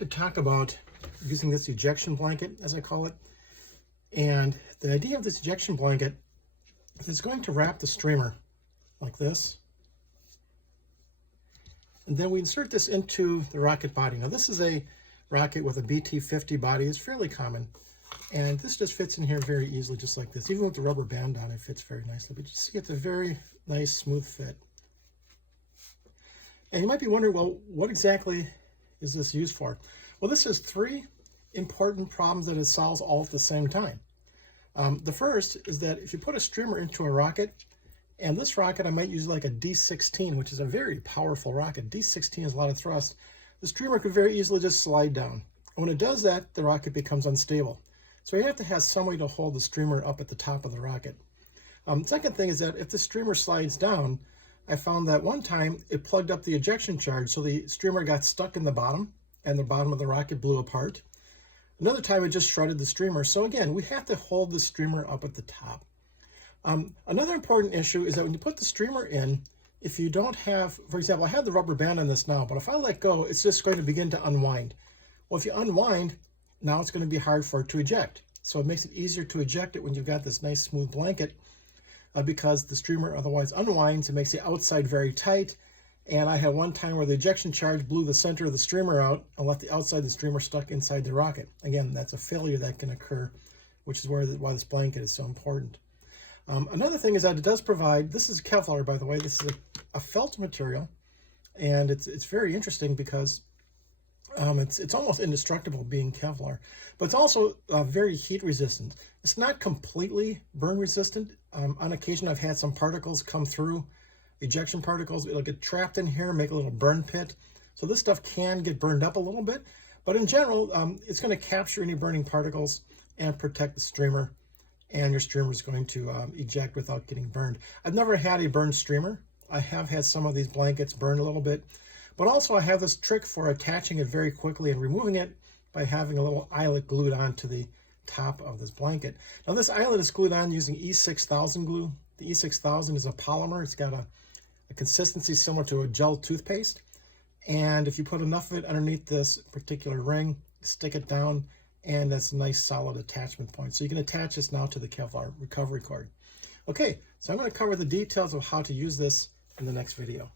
to talk about using this ejection blanket, as I call it. And the idea of this ejection blanket is it's going to wrap the streamer like this. And then we insert this into the rocket body. Now this is a rocket with a BT-50 body. It's fairly common. And this just fits in here very easily, just like this. Even with the rubber band on, it fits very nicely. But you see, it's a very nice, smooth fit. And you might be wondering, well, what exactly is this used for? Well, this has three important problems that it solves all at the same time. The first is that if you put a streamer into a rocket, and this rocket I might use like a D-16, which is a very powerful rocket. D-16 has a lot of thrust. The streamer could very easily just slide down. And when it does that, the rocket becomes unstable. So you have to have some way to hold the streamer up at the top of the rocket. The second thing is that if the streamer slides down, I found that one time it plugged up the ejection charge, so the streamer got stuck in the bottom, and the bottom of the rocket blew apart. Another time it just shredded the streamer. So again, we have to hold the streamer up at the top. Another important issue is that when you put the streamer in, if you don't have, for example, I have the rubber band on this now, but if I let go, it's just going to begin to unwind. Well, if you unwind, now it's going to be hard for it to eject. So it makes it easier to eject it when you've got this nice smooth blanket because the streamer otherwise unwinds. It makes the outside very tight. And I had one time where the ejection charge blew the center of the streamer out and left the outside of the streamer stuck inside the rocket. Again, that's a failure that can occur, which is why this blanket is so important. Another thing is that it does provide, this is Kevlar, by the way, this is a felt material, and it's very interesting because it's almost indestructible being Kevlar, but it's also very heat resistant. It's not completely burn resistant. On occasion, I've had some particles come through, ejection particles. It'll get trapped in here, make a little burn pit. So this stuff can get burned up a little bit, but in general, it's going to capture any burning particles and protect the streamer, and your streamer is going to eject without getting burned. I've never had a burned streamer. I have had some of these blankets burned a little bit, but also I have this trick for attaching it very quickly and removing it by having a little eyelet glued onto the top of this blanket. Now this eyelet is glued on using E6000 glue. The E6000 is a polymer. It's got a consistency similar to a gel toothpaste. And if you put enough of it underneath this particular ring, stick it down, and that's a nice solid attachment point. So you can attach this now to the Kevlar recovery cord. Okay, so I'm going to cover the details of how to use this in the next video.